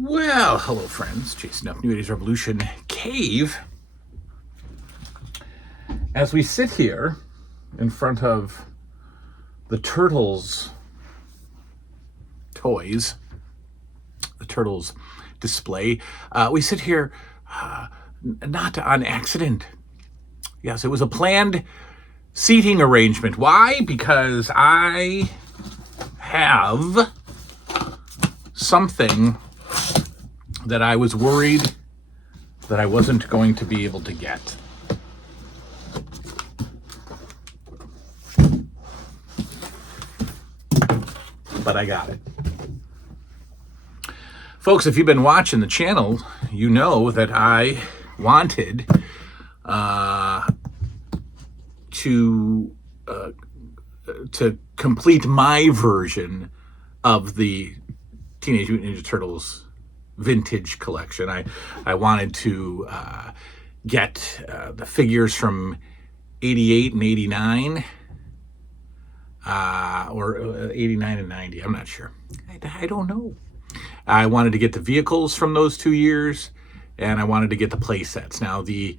Well, hello friends, Jason up, New 80s Revolution Cave. As we sit here in front of the Turtles toys, the Turtles display, we sit here not on accident. Yes, it was a planned seating arrangement. Why? Because I have something that I was worried that I wasn't going to be able to get. But I got it. Folks, if you've been watching the channel, you know that I wanted to complete my version of the Teenage Mutant Ninja Turtles vintage collection. I wanted to get the figures from 88 and 89, or 89 and 90. I'm not sure. I don't know. I wanted to get the vehicles from those 2 years, and I wanted to get the play sets. Now, the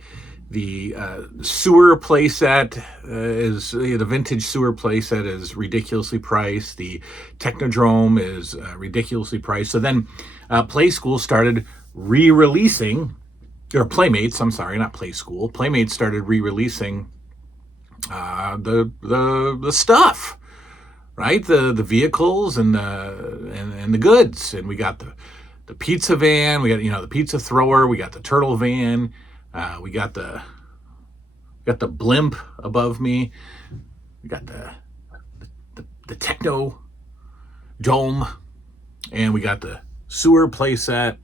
sewer playset is the vintage sewer playset is ridiculously priced. The Technodrome is ridiculously priced. So then Play School started re-releasing, or Playmates, I'm sorry, not Play School. Playmates started re-releasing the stuff, right? The vehicles and the goods. And we got the pizza van, we got the pizza thrower, we got the turtle van. We got the blimp above me. We got the techno dome, and we got the sewer playset.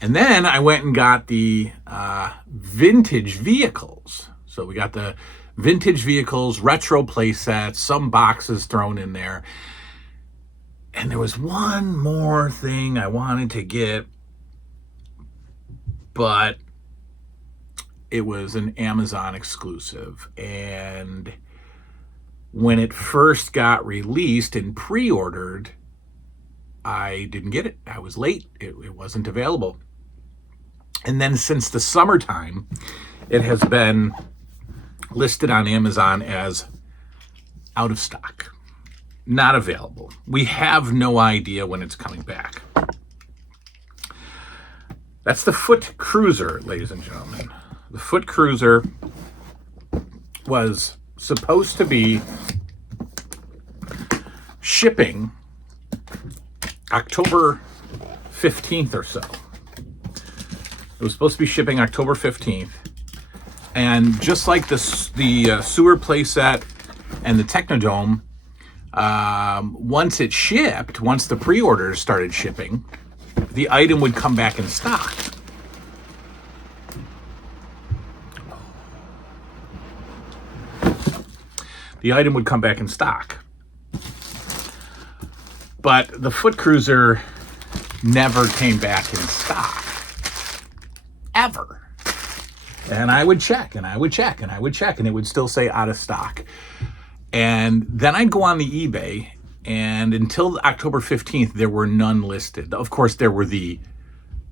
And then I went and got the vintage vehicles. So we got the vintage vehicles, retro playsets, some boxes thrown in there. And there was one more thing I wanted to get, but it was an Amazon exclusive. And when it first got released and pre-ordered, I didn't get it. I was late. It wasn't available. And then since the summertime, it has been listed on Amazon as out of stock, not available. We have no idea when it's coming back. That's the Foot Cruiser, ladies and gentlemen. The Foot Cruiser was supposed to be shipping October 15th or so. It was supposed to be shipping October 15th. And just like the sewer playset and the Technodome, once it shipped, once the pre-orders started shipping, the item would come back in stock. The item would come back in stock. But the Foot Cruiser never came back in stock. Ever. And I would check, and I would check, and I would check, and it would still say out of stock. And then I'd go on the eBay, and until October 15th, there were none listed. Of course, there were the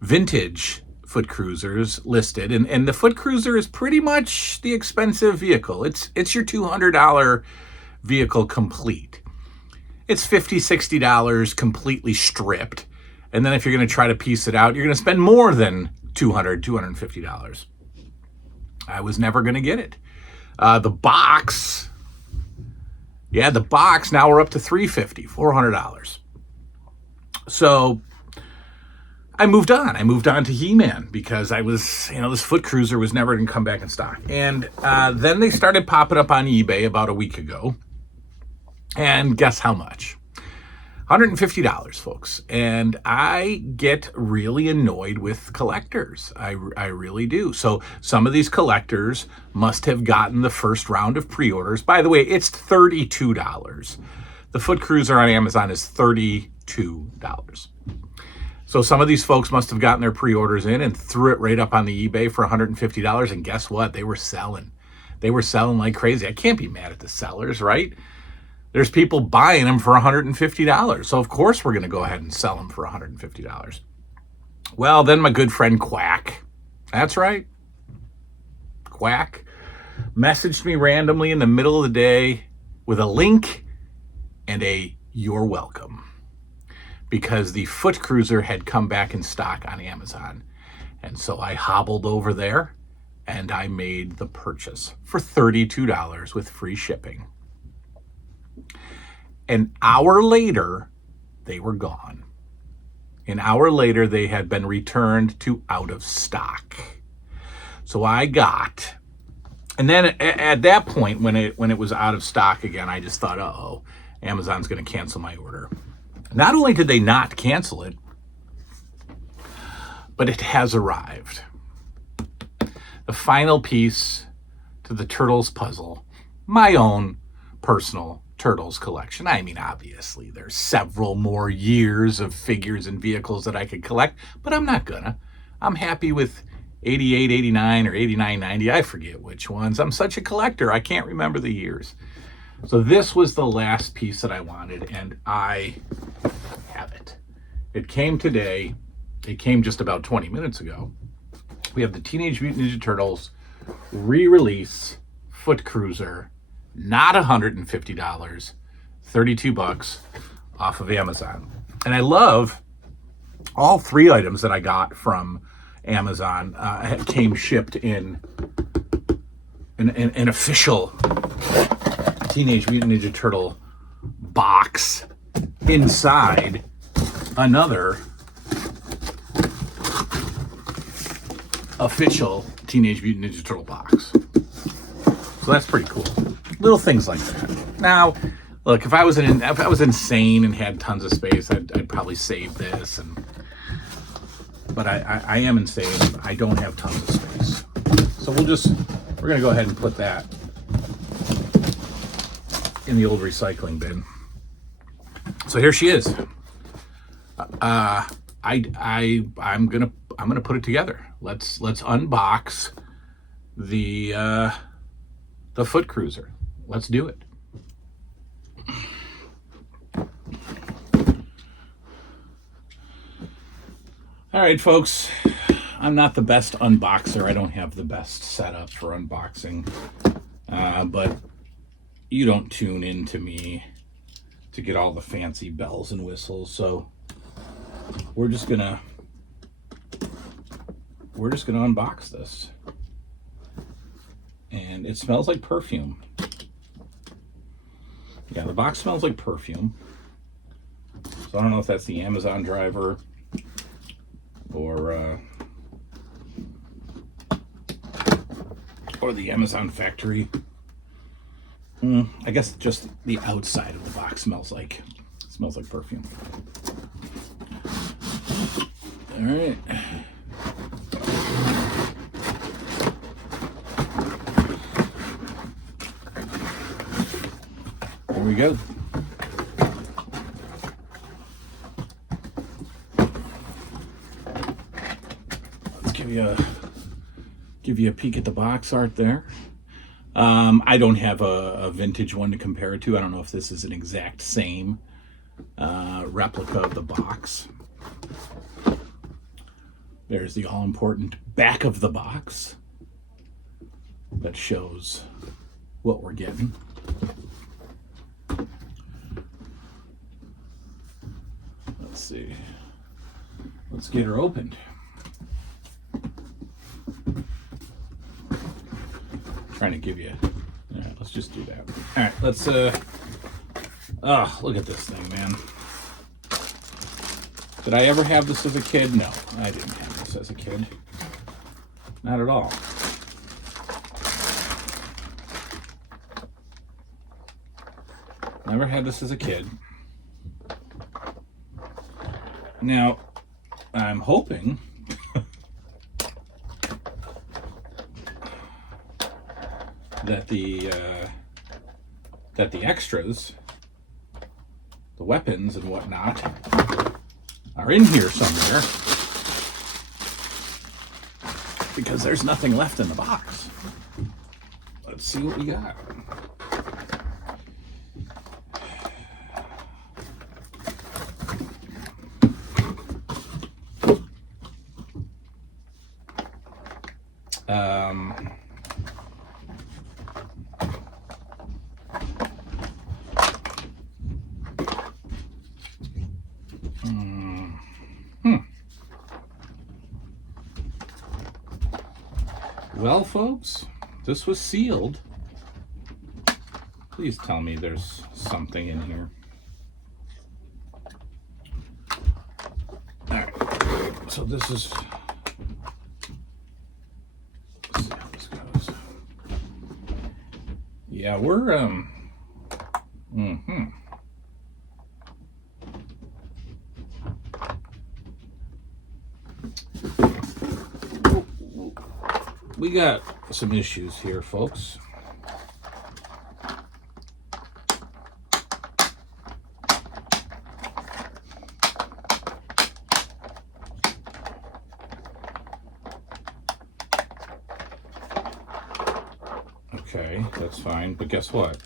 vintage Foot Cruisers listed, and the Foot Cruiser is pretty much the expensive vehicle. It's your $200 vehicle complete. It's $50, $60 completely stripped. And then if you're going to try to piece it out, you're going to spend more than $200, $250. I was never going to get it. The box, now we're up to $350, $400. So I moved on. I moved on to He-Man because I was, this Foot Cruiser was never going to come back in stock. And then they started popping up on eBay about a week ago. And guess how much? $150, folks. And I get really annoyed with collectors. I really do. So some of these collectors must have gotten the first round of pre-orders. By the way, it's $32. The Foot Cruiser on Amazon is $32. So some of these folks must have gotten their pre-orders in and threw it right up on the eBay for $150. And guess what? They were selling. They were selling like crazy. I can't be mad at the sellers, right? There's people buying them for $150. So of course we're going to go ahead and sell them for $150. Well, then my good friend Quack, that's right, Quack, messaged me randomly in the middle of the day with a link and a "you're welcome," because the Foot Cruiser had come back in stock on Amazon. And so I hobbled over there and I made the purchase for $32 with free shipping. An hour later, they were gone. An hour later, they had been returned to out of stock. So I got, and then at that point, when it was out of stock again, I just thought, uh-oh, Amazon's going to cancel my order. Not only did they not cancel it, but it has arrived. The final piece to the Turtles puzzle, my own personal Turtles collection. I mean, obviously, there's several more years of figures and vehicles that I could collect, but I'm not gonna. I'm happy with 88, 89, or 89, 90. I forget which ones. I'm such a collector, I can't remember the years. So this was the last piece that I wanted, and I have it. It came today. It came just about 20 minutes ago. We have the Teenage Mutant Ninja Turtles re-release Foot Cruiser, not $150, $32 off of Amazon. And I love all three items that I got from Amazon came shipped in an official Teenage Mutant Ninja Turtle box inside another official Teenage Mutant Ninja Turtle box. So that's pretty cool. Little things like that. Now, look, if I was insane and had tons of space, I'd probably save this. But I am insane. I don't have tons of space. So we're gonna go ahead and put that in the old recycling bin. So here she is. I'm gonna put it together. Let's unbox the Foot Cruiser. Let's do it. All right, folks. I'm not the best unboxer. I don't have the best setup for unboxing. But you don't tune in to me to get all the fancy bells and whistles. So we're just gonna unbox this. And it smells like perfume. Yeah, the box smells like perfume. So I don't know if that's the Amazon driver or the Amazon factory. I guess just the outside of the box smells like perfume. All right. There we go. Let's give you a peek at the box art there. I don't have a vintage one to compare it to. I don't know if this is an exact same replica of the box. There's the all-important back of the box that shows what we're getting. Let's see. Let's get her opened. Trying to give you. All right, let's just do that. All right, let's. Oh, look at this thing, man. Did I ever have this as a kid? No, I didn't have this as a kid. Not at all. Never had this as a kid. Now, I'm hoping that the extras, the weapons and whatnot, are in here somewhere, because there's nothing left in the box. Let's see what we got. Well, folks, this was sealed. Please tell me there's something in here. All right, so this is, let's see how this goes. Yeah, we're, we got some issues here, folks. Okay, that's fine, but guess what?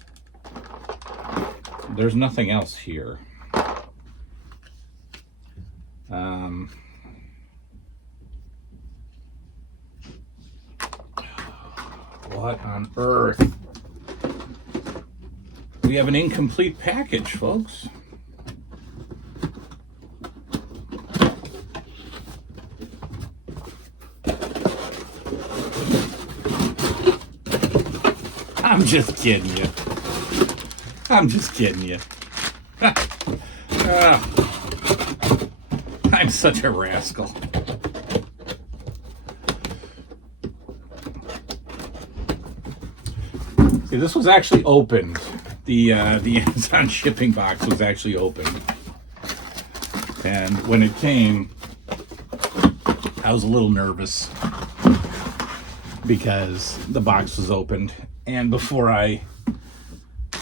There's nothing else here. What on earth? We have an incomplete package, folks. I'm just kidding you. I'm just kidding you. I'm such a rascal. See, this was actually opened. The Amazon shipping box was actually opened. And when it came, I was a little nervous because the box was opened. And before I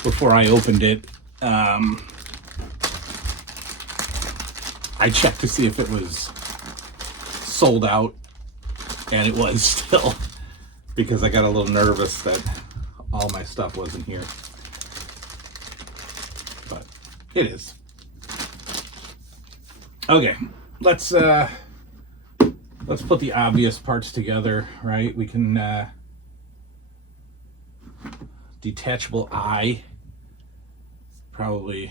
opened it, I checked to see if it was sold out, and it was still, because I got a little nervous that all my stuff wasn't here. But it is. Okay, let's put the obvious parts together, right? We can detachable eye, probably.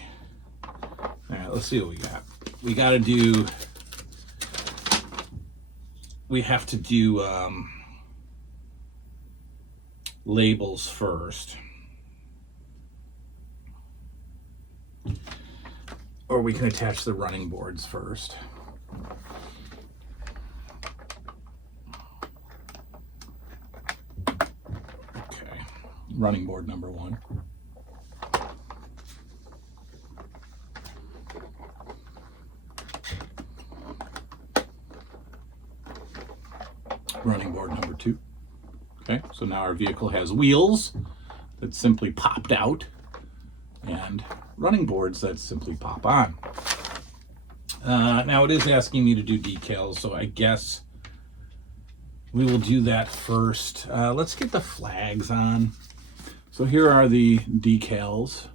All right, let's see what we got. We have to do labels first, or we can attach the running boards first. Okay, running board number 1. Running board number 2. Okay, so now our vehicle has wheels that simply popped out and running boards that simply pop on. Now it is asking me to do decals, so I guess we will do that first. Let's get the flags on. So here are the decals.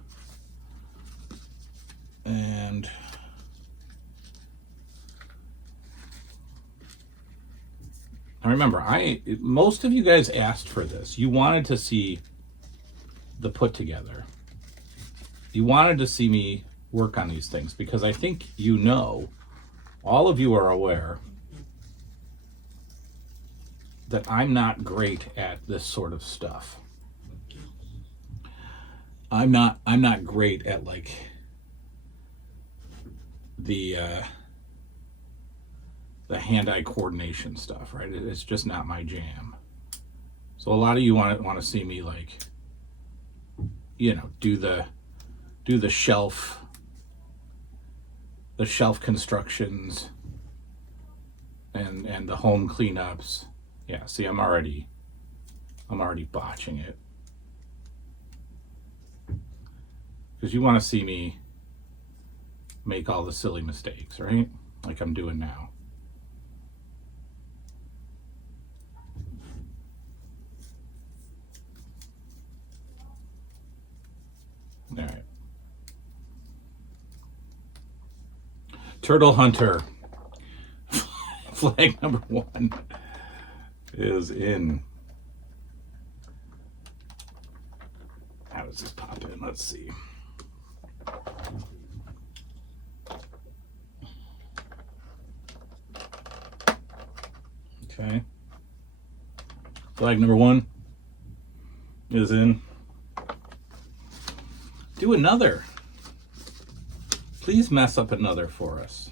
And I remember, most of you guys asked for this. You wanted to see the put together. You wanted to see me work on these things because I think all of you are aware that I'm not great at this sort of stuff. I'm not great at like the hand-eye coordination stuff, right? It's just not my jam. So a lot of you want to see me like, do the shelf constructions and the home cleanups. Yeah, see, I'm already botching it because you want to see me make all the silly mistakes, right? Like I'm doing now. All right. Turtle Hunter. Flag number 1. is in. How does this pop in? Let's see. Okay. Flag number 1 is in. Do another. Please mess up another for us.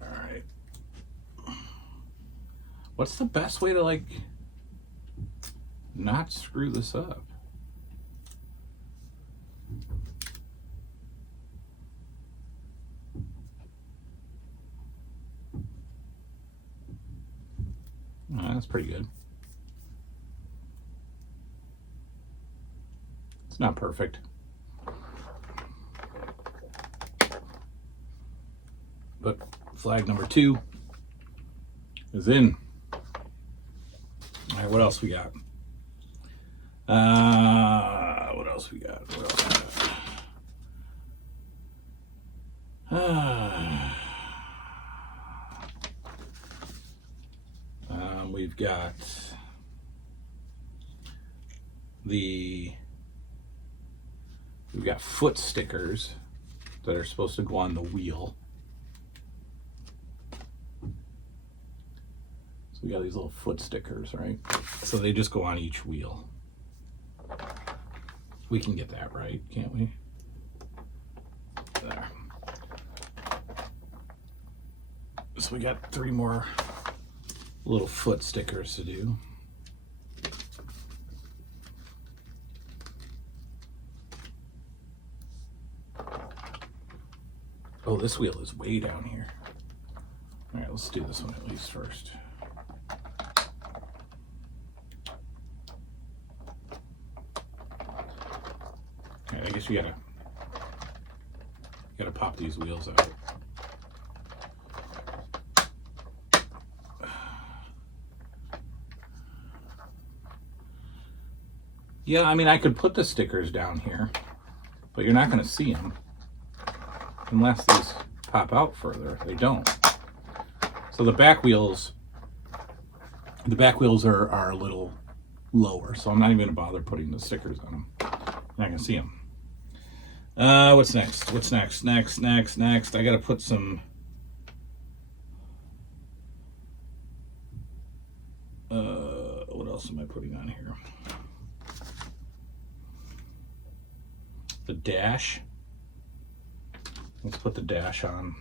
All right. What's the best way to like not screw this up? Oh, that's pretty good. It's not perfect. But flag number 2 is in. All right, what else we got? What else we got? What else we got? We've got we've got foot stickers that are supposed to go on the wheel. So we got these little foot stickers, right? So they just go on each wheel. We can get that right, can't we? There. So we got 3 more little foot stickers to do. Oh, this wheel is way down here. All right, let's do this one at least first. All right, I guess you gotta pop these wheels out. Yeah, I mean, I could put the stickers down here, but you're not going to see them unless these pop out further. They don't. So the back wheels are a little lower, so I'm not even going to bother putting the stickers on them. You're not going to see them. What's next? What's next? Next. I got to put some. What else am I putting on here? The dash. Let's put the dash on.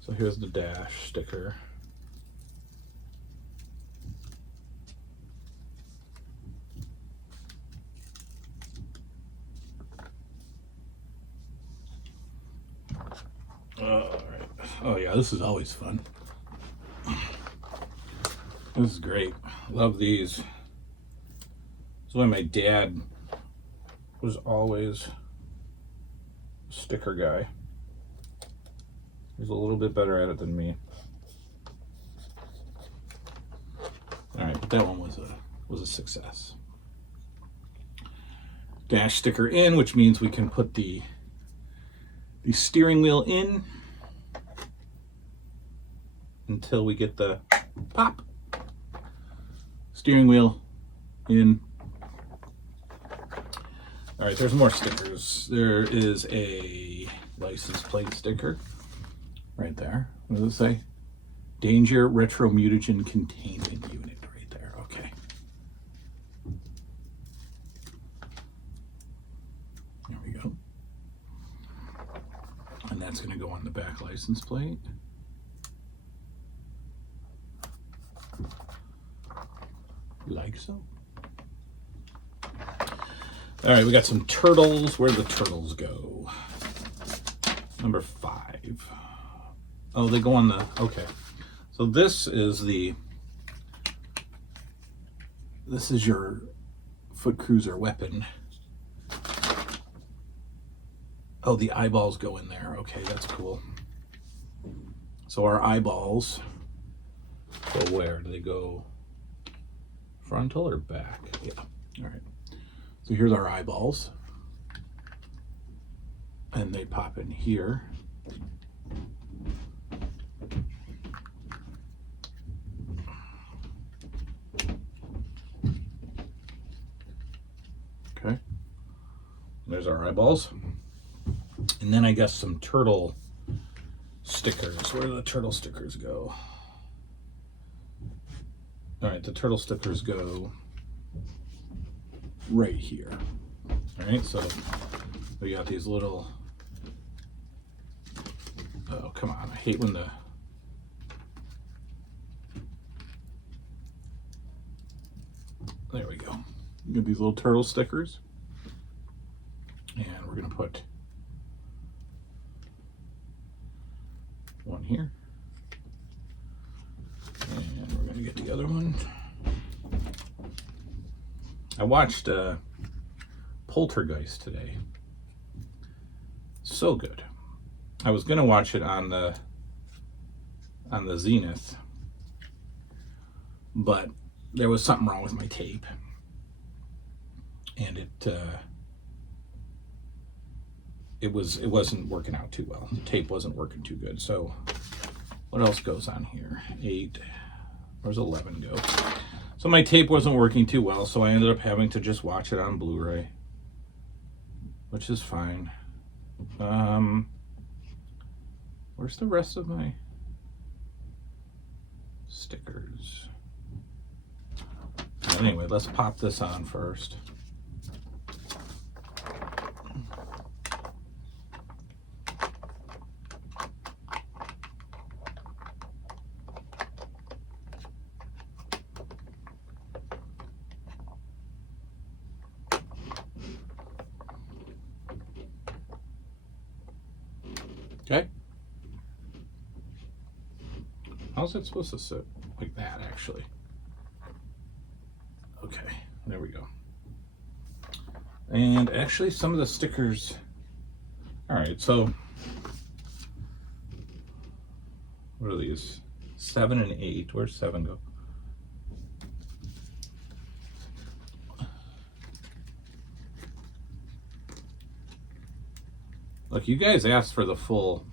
So here's the dash sticker. All right. Oh yeah, this is always fun. This is great. Love these. That's why my dad was always a sticker guy. He's a little bit better at it than me. All right, but that one was a success. Dash sticker in, which means we can put the steering wheel in until we get the pop. Steering wheel in. All right, there's more stickers. There is a license plate sticker right there. What does it say? Danger Retro Mutagen Containment Unit right there. Okay. There we go. And that's going to go on the back license plate. Like so. All right, we got some turtles. Where do the turtles go? Number 5. Oh, they go on the, okay. So this is your foot cruiser weapon. Oh, the eyeballs go in there. Okay, that's cool. So our eyeballs go where? Do they go frontal or back? Yeah, all right. So here's our eyeballs. And they pop in here. eyeballs. And then I guess some turtle stickers. Where do the turtle stickers go? All right, the turtle stickers go right here. All right, so we got these little, oh, come on. I hate when there we go. You get these little turtle stickers. And we're going to put one here. And we're going to get the other one. I watched Poltergeist today. So good. I was going to watch it on the Zenith, but there was something wrong with my tape, and it wasn't working out too well. The tape wasn't working too good. So what else goes on here? 8. Where's 11 go? So my tape wasn't working too well, so I ended up having to just watch it on Blu-ray, which is fine. Where's the rest of my stickers? Anyway, let's pop this on first. Okay. How's it supposed to sit? Like that, actually. Okay, there we go. And actually, some of the stickers. All right, so what are these? 7 and 8. Where's 7 go? Look, you guys asked for the full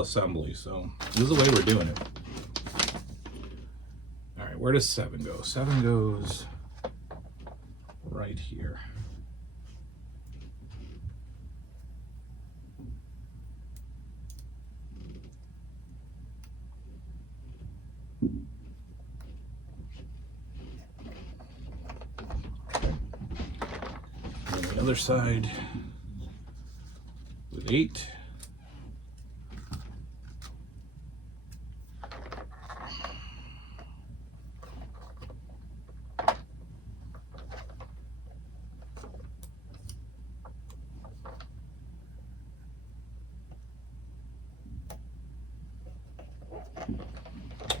assembly, so this is the way we're doing it. All right, where does 7 go? 7 goes right here. Okay. And the other side with 8.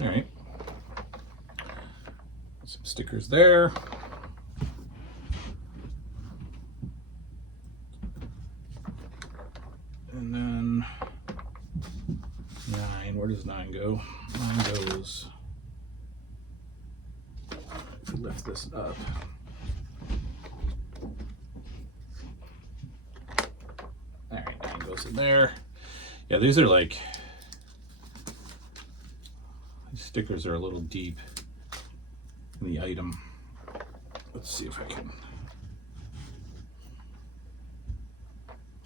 All right, some stickers there. And then 9, where does 9 go? 9 goes, if we lift this up. All right, 9 goes in there. Yeah, these are like, these stickers are a little deep in the item. Let's see if I can.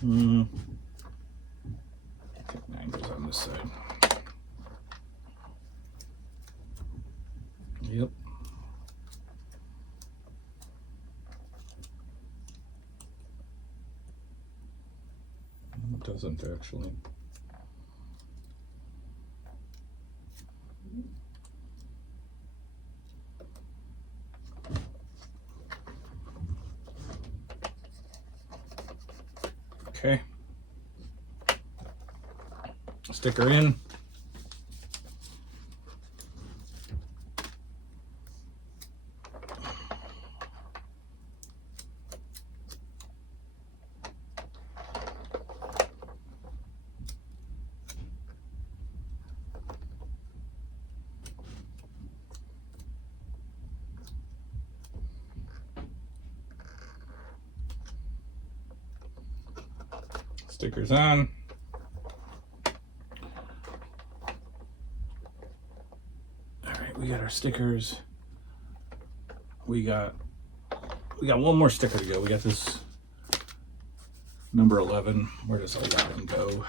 I think 9 goes on this side. Yep. It doesn't actually. Okay. Sticker in. Stickers on. All right, we got our stickers. We got one more sticker to go. We got this Number 11. Where does 11 go?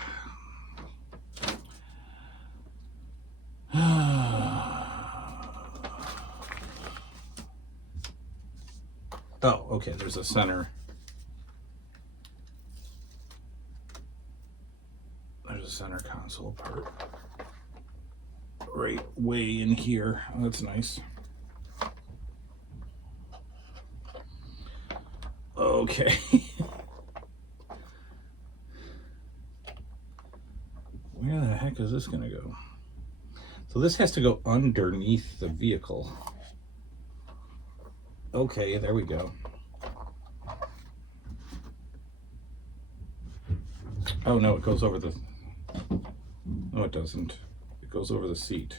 Oh, okay, there's a center. There's a center console part. Right way in here. Oh, that's nice. Okay. Where the heck is this going to go? So this has to go underneath the vehicle. Okay, there we go. Oh no, it goes over the... No, it doesn't. It goes over the seat.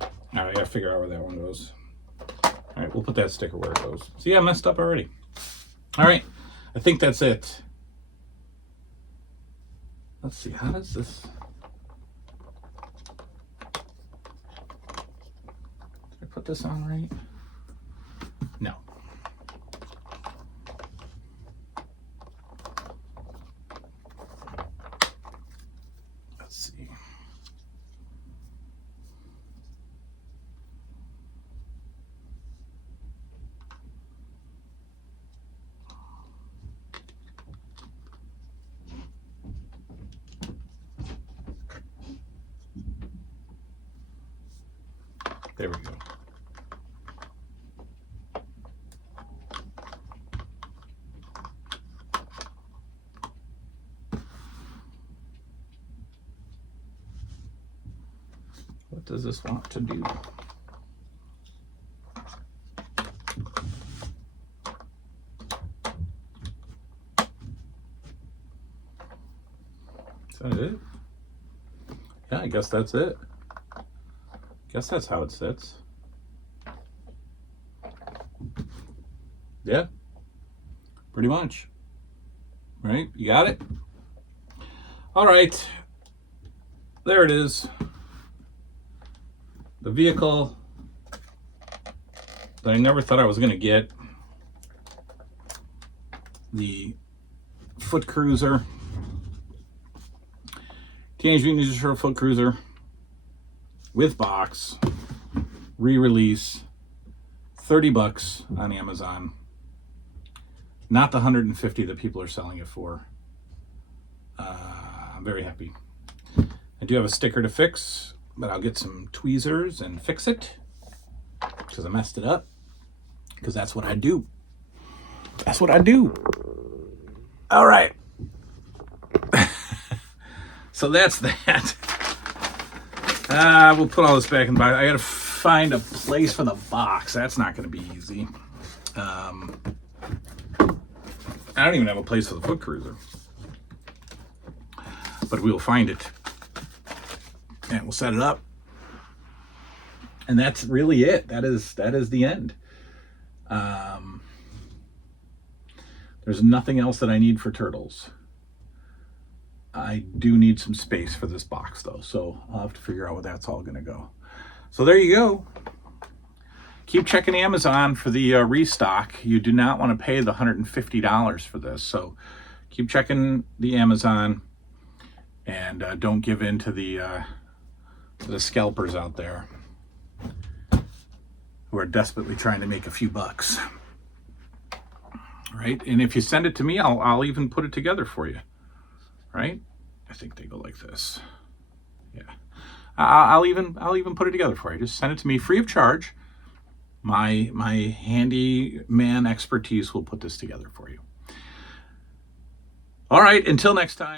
All right, I gotta figure out where that one goes. All right, we'll put that sticker where it goes. See, I messed up already. All right, I think that's it. Let's see, how does this... Did I put this on right? No. Let's see. There we go. What does this want to do? Is that it? Yeah, I guess that's it. Guess that's how it sits. Yeah, pretty much. Right, you got it? All right, there it is. The vehicle that I never thought I was gonna get. The Foot Cruiser. Teenage Mutant Ninja Turtle Foot Cruiser. With box, re-release, $30 on Amazon. Not the 150 that people are selling it for. I'm very happy. I do have a sticker to fix, but I'll get some tweezers and fix it because I messed it up. Because that's what I do. That's what I do. All right. So that's that. We'll put all this back in the box. I gotta find a place for the box. That's not gonna be easy. I don't even have a place for the Foot Cruiser. But we'll find it. And we'll set it up. And that's really it. That is the end. There's nothing else that I need for Turtles. I do need some space for this box though, so I'll have to figure out where that's all gonna go. So there you go. Keep checking Amazon for the restock. You do not want to pay the $150 for this, so keep checking the Amazon and don't give in to the scalpers out there who are desperately trying to make a few bucks. Right? And if you send it to me, I'll even put it together for you. Right? I think they go like this. Yeah. I'll even put it together for you. Just send it to me free of charge. My handyman expertise will put this together for you. All right, until next time.